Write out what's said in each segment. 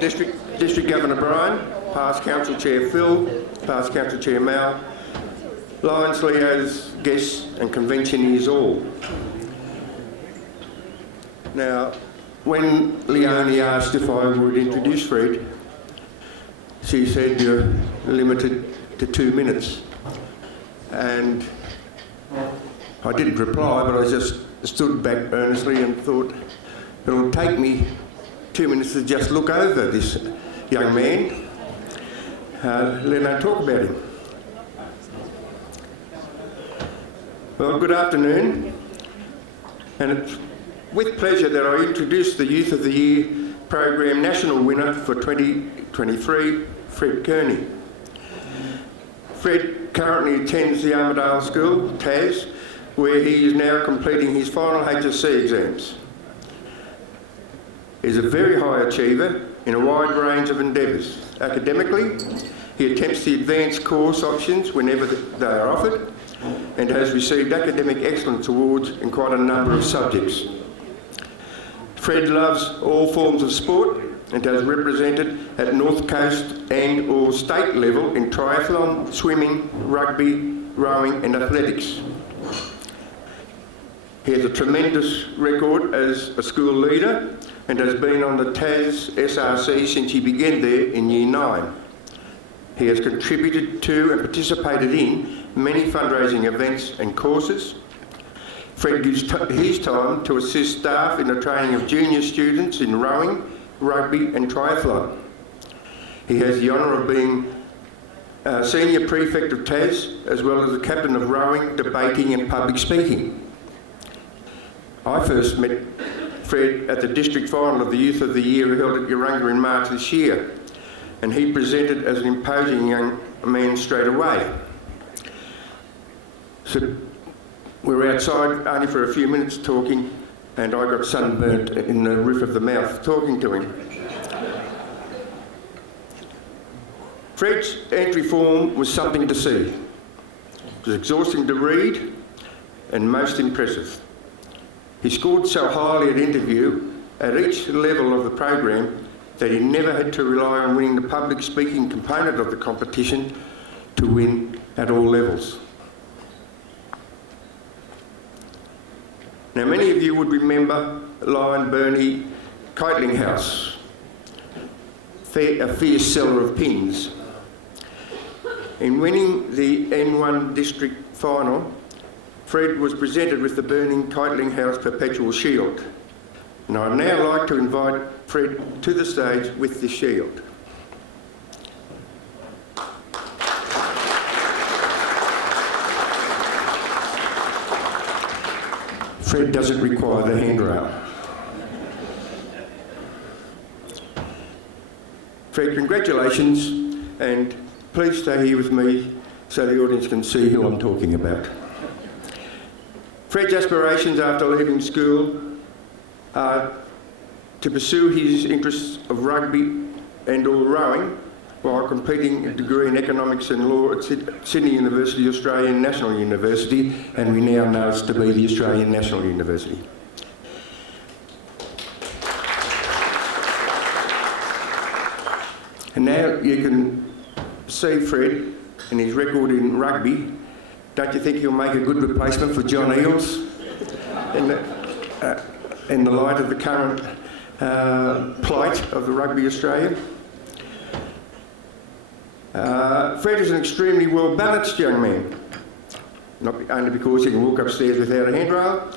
District Governor Brian, past Council Chair Phil, past Council Chair Mal, Lions, Leos, guests and conventioneers all. Now, when Leonie asked if I would introduce Fred, she said you're limited to 2 minutes. And I didn't reply, but I just stood back earnestly and thought it'll take me 2 minutes to just look over this young man, let alone talk about him. Well, good afternoon, and it's with pleasure that I introduce the Youth of the Year program national winner for 2023, Fred Kearney. Fred currently attends the Armadale School, Tas, where he is now completing his final HSC exams. He is a very high achiever in a wide range of endeavours. Academically, he attempts the advanced course options whenever they are offered and has received academic excellence awards in quite a number of subjects. Fred loves all forms of sport and has represented at North Coast and or state level in triathlon, swimming, rugby, rowing and athletics. He has a tremendous record as a school leader and has been on the Tas SRC since he began there in Year 9. He has contributed to and participated in many fundraising events and courses. Fred gives his time to assist staff in the training of junior students in rowing, rugby and triathlon. He has the honour of being Senior Prefect of Tas as well as the Captain of Rowing, Debating and Public Speaking. I first met Fred at the district final of the Youth of the Year held at Yarrunga in March this year, and he presented as an imposing young man straight away. So we were outside only for a few minutes talking, and I got sunburnt in the roof of the mouth talking to him. Fred's entry form was something to see. It was exhausting to read and most impressive. He scored so highly at interview at each level of the program that he never had to rely on winning the public speaking component of the competition to win at all levels. Now, many of you would remember Lion Bernie Keitling House, a fierce seller of pins. In winning the N1 district final, Fred was presented with the Burning Keitling House Perpetual Shield. And I'd now like to invite Fred to the stage with the shield. Fred doesn't require the handrail. Fred, congratulations, and please stay here with me so the audience can see who I'm talking about. Fred's aspirations after leaving school are to pursue his interests of rugby and or rowing while completing a degree in economics and law at Sydney University, Australian National University, and we now know it's to be the Australian National University. And now you can see Fred and his record in rugby. Don't you think he'll make a good replacement for John Eales in the light of the current plight of the Rugby Australia? Fred is an extremely well-balanced young man, not only because he can walk upstairs without a handrail,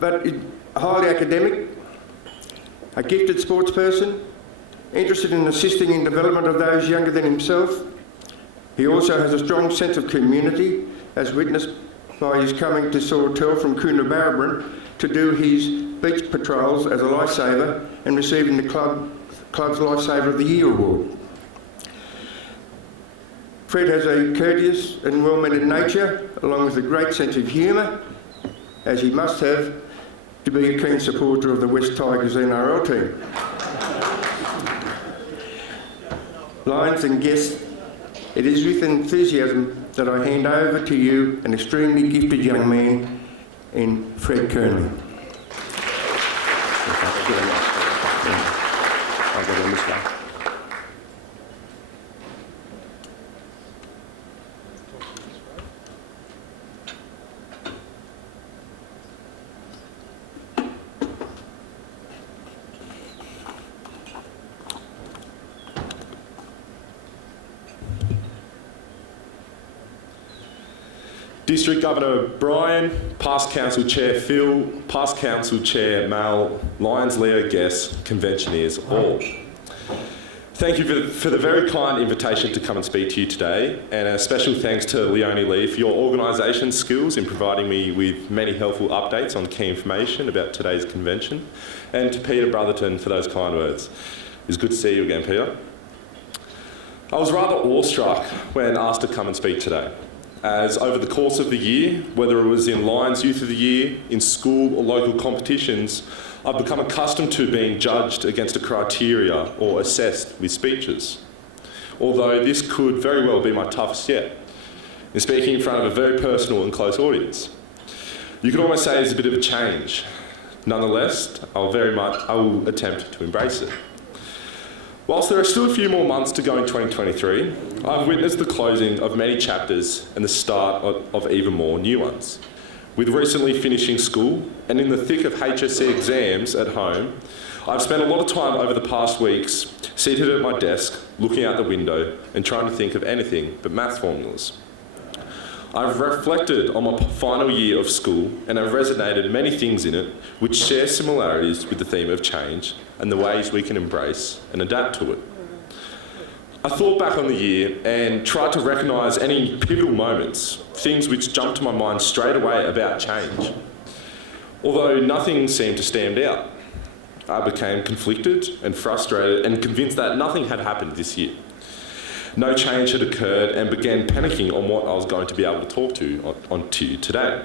but highly academic, a gifted sports person, interested in assisting in development of those younger than himself. He also has a strong sense of community, as witnessed by his coming to Sawtell from Coonabarabran to do his beach patrols as a lifesaver and receiving the club's Lifesaver of the Year award. Fred has a courteous and well-mannered nature, along with a great sense of humour, as he must have to be a keen supporter of the West Tigers NRL team. Lions and guests, it is with enthusiasm that I hand over to you an extremely gifted young man in Fred Kearney. District Governor Brian, past Council Chair Phil, past Council Chair Mal, Lions Leo guests, conventioneers all. Thank you for the very kind invitation to come and speak to you today, and a special thanks to Leonie Lee for your organisation skills in providing me with many helpful updates on key information about today's convention, and to Peter Brotherton for those kind words. It's good to see you again, Peter. I was rather awestruck when asked to come and speak today, as over the course of the year, whether it was in Lions Youth of the Year, in school or local competitions, I've become accustomed to being judged against a criteria or assessed with speeches. Although this could very well be my toughest yet, in speaking in front of a very personal and close audience. You could almost say it's a bit of a change. Nonetheless, I will attempt to embrace it. Whilst there are still a few more months to go in 2023, I've witnessed the closing of many chapters and the start of even more new ones. With recently finishing school and in the thick of HSC exams at home, I've spent a lot of time over the past weeks seated at my desk, looking out the window and trying to think of anything but maths formulas. I've reflected on my final year of school and have resonated many things in it which share similarities with the theme of change and the ways we can embrace and adapt to it. I thought back on the year and tried to recognise any pivotal moments, things which jumped to my mind straight away about change. Although nothing seemed to stand out, I became conflicted and frustrated and convinced that nothing had happened this year. No change had occurred and began panicking on what I was going to be able to talk to you today.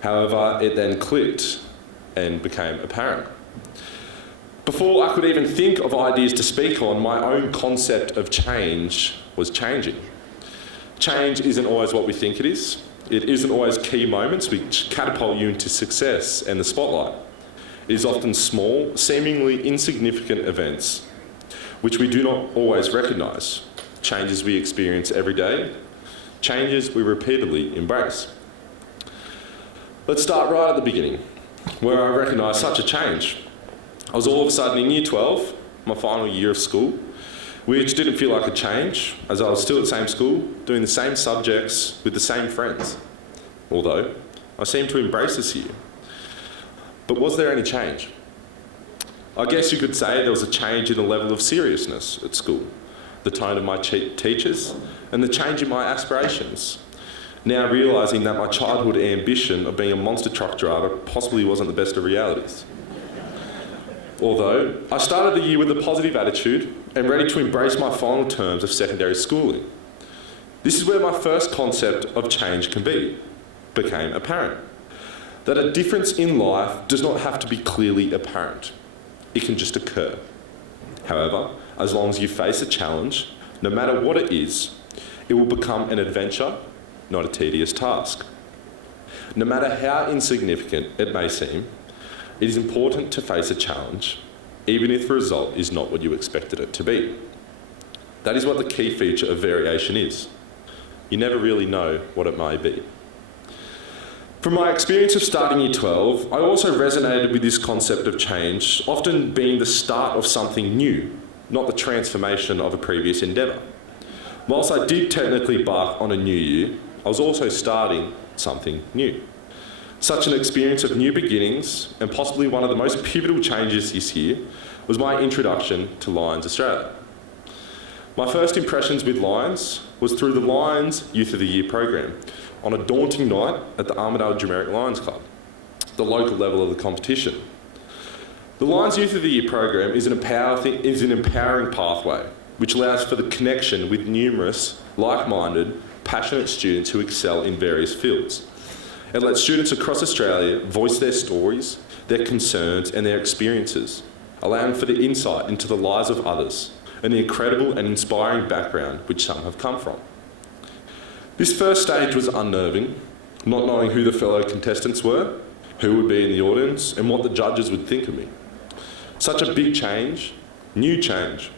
However, it then clicked and became apparent. Before I could even think of ideas to speak on, my own concept of change was changing. Change isn't always what we think it is. It isn't always key moments which catapult you into success and the spotlight. It is often small, seemingly insignificant events which we do not always recognise. Changes we experience every day, changes we repeatedly embrace. Let's start right at the beginning, where I recognised such a change. I was all of a sudden in Year 12, my final year of school, which didn't feel like a change, as I was still at the same school, doing the same subjects with the same friends. Although, I seemed to embrace this year. But was there any change? I guess you could say there was a change in the level of seriousness at school, the tone of my teachers, and the change in my aspirations. Now realising that my childhood ambition of being a monster truck driver possibly wasn't the best of realities. Although, I started the year with a positive attitude and ready to embrace my final terms of secondary schooling. This is where my first concept of change became apparent. That a difference in life does not have to be clearly apparent. It can just occur. However, as long as you face a challenge, no matter what it is, it will become an adventure, not a tedious task. No matter how insignificant it may seem, it is important to face a challenge, even if the result is not what you expected it to be. That is what the key feature of variation is. You never really know what it may be. From my experience of starting Year 12, I also resonated with this concept of change, often being the start of something new, not the transformation of a previous endeavour. Whilst I did technically embark on a new year, I was also starting something new. Such an experience of new beginnings, and possibly one of the most pivotal changes this year, was my introduction to Lions Australia. My first impressions with Lions was through the Lions Youth of the Year program, on a daunting night at the Armidale Drameric Lions Club, the local level of the competition. The Lions Youth of the Year program is an empowering pathway, which allows for the connection with numerous like-minded, passionate students who excel in various fields. It lets students across Australia voice their stories, their concerns and their experiences, allowing for the insight into the lives of others and the incredible and inspiring background which some have come from. This first stage was unnerving, not knowing who the fellow contestants were, who would be in the audience and what the judges would think of me. Such a big change, new change.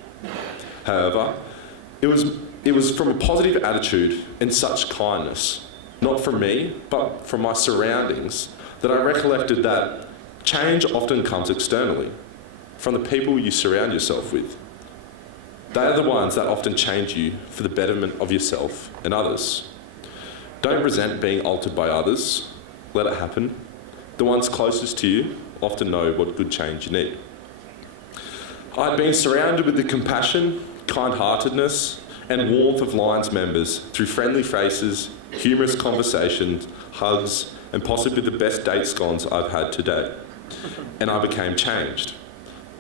However, it was from a positive attitude and such kindness, not from me, but from my surroundings, that I recollected that change often comes externally, from the people you surround yourself with. They are the ones that often change you for the betterment of yourself and others. Don't resent being altered by others. Let it happen. The ones closest to you often know what good change you need. I've been surrounded with the compassion, kind-heartedness and warmth of Lions members through friendly faces, humorous conversations, hugs and possibly the best date scones I've had to date. And I became changed.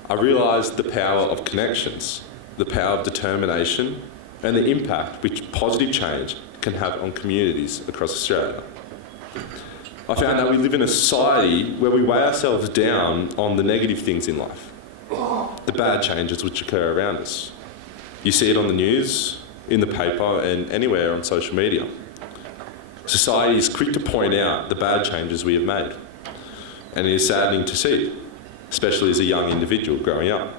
I realised the power of connections, the power of determination and the impact which positive change can have on communities across Australia. I found that we live in a society where we weigh ourselves down on the negative things in life, the bad changes which occur around us. You see it on the news, in the paper and anywhere on social media. Society is quick to point out the bad changes we have made, and it is saddening to see, especially as a young individual growing up.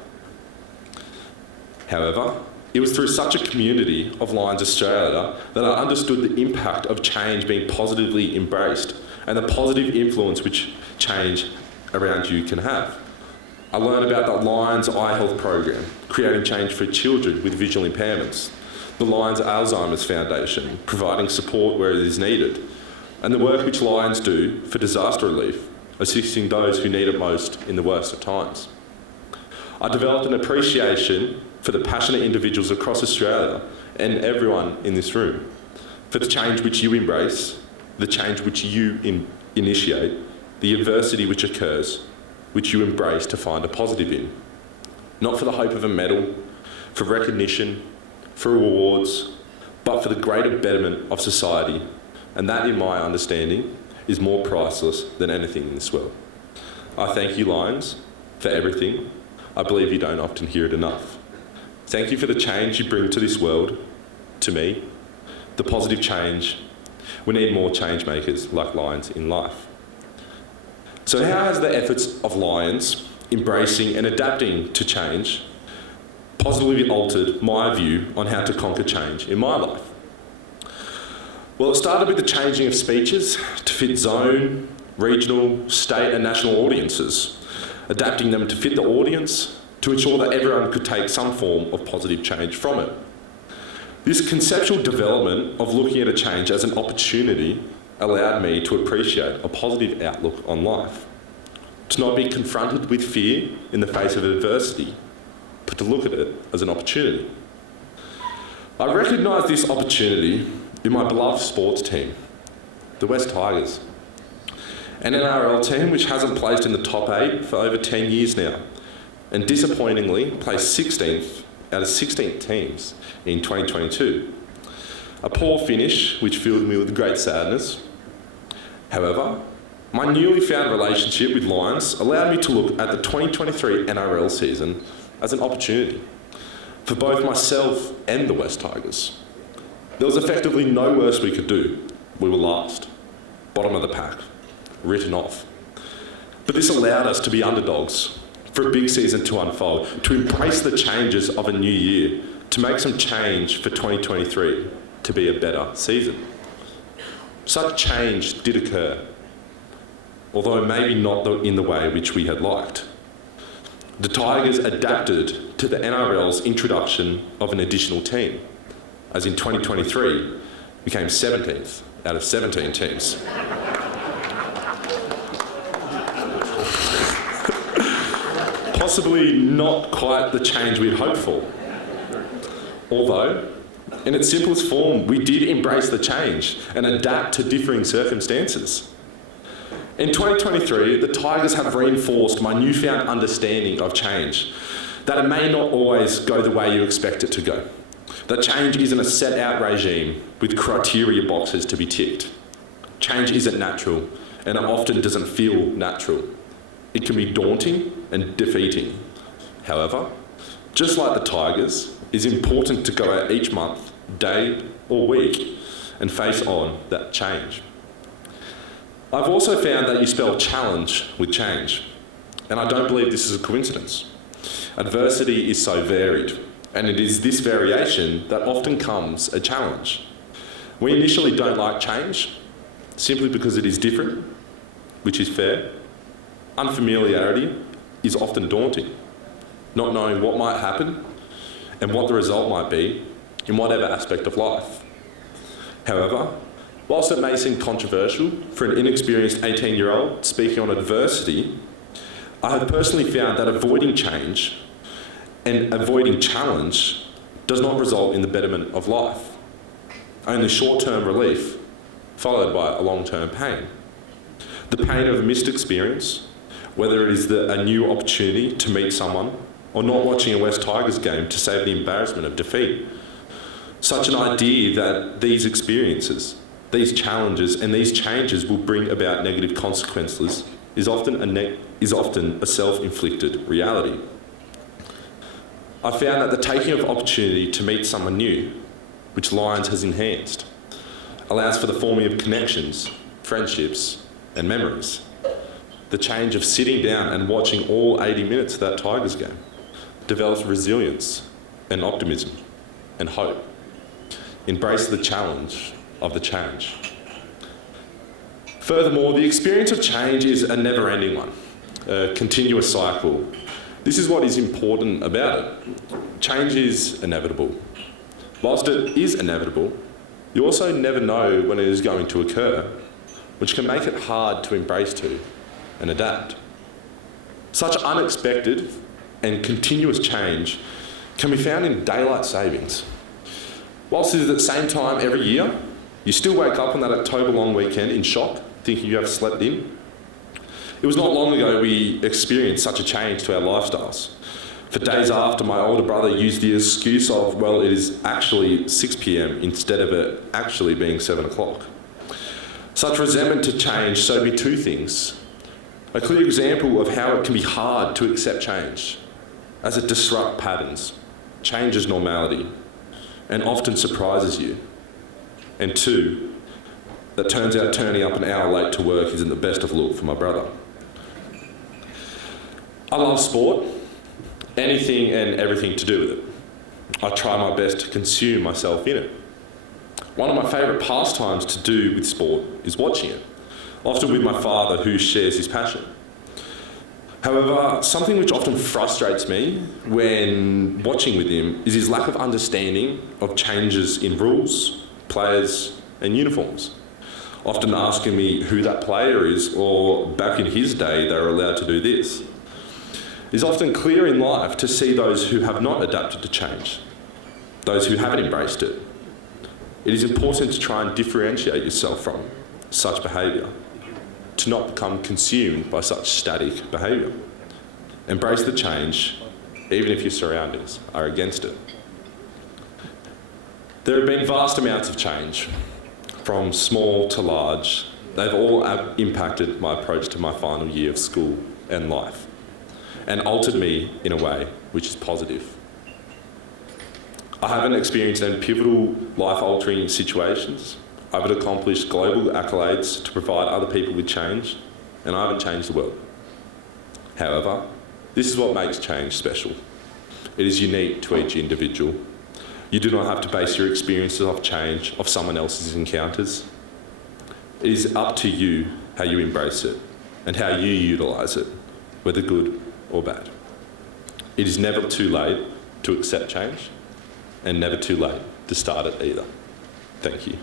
However, it was through such a community of Lions Australia that I understood the impact of change being positively embraced and the positive influence which change around you can have. I learned about the Lions Eye Health Program, creating change for children with visual impairments, the Lions Alzheimer's Foundation, providing support where it is needed, and the work which Lions do for disaster relief, assisting those who need it most in the worst of times. I developed an appreciation for the passionate individuals across Australia and everyone in this room, for the change which you embrace, the change which you initiate, the adversity which occurs, which you embrace to find a positive in. Not for the hope of a medal, for recognition, for rewards, but for the greater betterment of society, and that, in my understanding, is more priceless than anything in this world. I thank you, Lions, for everything. I believe you don't often hear it enough. Thank you for the change you bring to this world, to me, the positive change. We need more change makers like Lions in life. So how has the efforts of Lions embracing and adapting to change positively altered my view on how to conquer change in my life? Well, it started with the changing of speeches to fit zone, regional, state and national audiences, adapting them to fit the audience to ensure that everyone could take some form of positive change from it. This conceptual development of looking at a change as an opportunity allowed me to appreciate a positive outlook on life, to not be confronted with fear in the face of adversity, but to look at it as an opportunity. I recognised this opportunity in my beloved sports team, the West Tigers, an NRL team which hasn't placed in the top 8 for over 10 years now, and disappointingly placed 16th out of 16 teams in 2022. A poor finish which filled me with great sadness. However, my newly found relationship with Lions allowed me to look at the 2023 NRL season as an opportunity for both myself and the West Tigers. There was effectively no worse we could do. We were last, bottom of the pack, written off. But this allowed us to be underdogs, for a big season to unfold, to embrace the changes of a new year, to make some change for 2023 to be a better season. Such change did occur, although maybe not in the way which we had liked. The Tigers adapted to the NRL's introduction of an additional team, as in 2023 became 17th out of 17 teams. Possibly not quite the change we'd hoped for. Although, in its simplest form, we did embrace the change and adapt to differing circumstances. In 2023, the Tigers have reinforced my newfound understanding of change, that it may not always go the way you expect it to go. That change isn't a set-out regime with criteria boxes to be ticked. Change isn't natural, and it often doesn't feel natural. It can be daunting and defeating. However, just like the Tigers, it's important to go out each month, day or week, and face on that change. I've also found that you spell challenge with change, and I don't believe this is a coincidence. Adversity is so varied, and it is this variation that often comes a challenge. We initially don't like change, simply because it is different, which is fair. Unfamiliarity is often daunting, not knowing what might happen and what the result might be in whatever aspect of life. However, Whilst it may seem controversial for an inexperienced 18-year-old speaking on adversity, I have personally found that avoiding change and avoiding challenge does not result in the betterment of life. Only short-term relief, followed by a long-term pain. The pain of a missed experience, whether it is a new opportunity to meet someone or not watching a West Tigers game to save the embarrassment of defeat. Such an idea that these experiences, these challenges and these changes will bring about negative consequences is often a self-inflicted reality. I found that the taking of opportunity to meet someone new, which Lions has enhanced, allows for the forming of connections, friendships and memories. The change of sitting down and watching all 80 minutes of that Tigers game develops resilience and optimism and hope. Embrace the challenge of the change. Furthermore, the experience of change is a never-ending one, a continuous cycle. This is what is important about it. Change is inevitable. Whilst it is inevitable, you also never know when it is going to occur, which can make it hard to embrace to and adapt. Such unexpected and continuous change can be found in daylight savings. Whilst it is at the same time every year, you still wake up on that October long weekend in shock, thinking you have slept in. It was not long ago we experienced such a change to our lifestyles. For days after, my older brother used the excuse of, well, it is actually 6 p.m. instead of it actually being 7 o'clock. Such resentment to change showed me two things. A clear example of how it can be hard to accept change, as it disrupts patterns, changes normality, and often surprises you. And two, that turns out turning up an hour late to work isn't the best of look for my brother. I love sport, anything and everything to do with it. I try my best to consume myself in it. One of my favourite pastimes to do with sport is watching it, often with my father who shares his passion. However, something which often frustrates me when watching with him is his lack of understanding of changes in rules, players and uniforms. Often asking me who that player is, or back in his day they were allowed to do this. It is often clear in life to see those who have not adapted to change, those who haven't embraced it. It is important to try and differentiate yourself from such behaviour, to not become consumed by such static behaviour. Embrace the change, even if your surroundings are against it. There have been vast amounts of change, from small to large. They've all impacted my approach to my final year of school and life, and altered me in a way which is positive. I haven't experienced any pivotal, life-altering situations. I haven't accomplished global accolades to provide other people with change, and I haven't changed the world. However, this is what makes change special. It is unique to each individual. You do not have to base your experiences of change off someone else's encounters. It is up to you how you embrace it and how you utilise it, whether good or bad. It is never too late to accept change, and never too late to start it either. Thank you.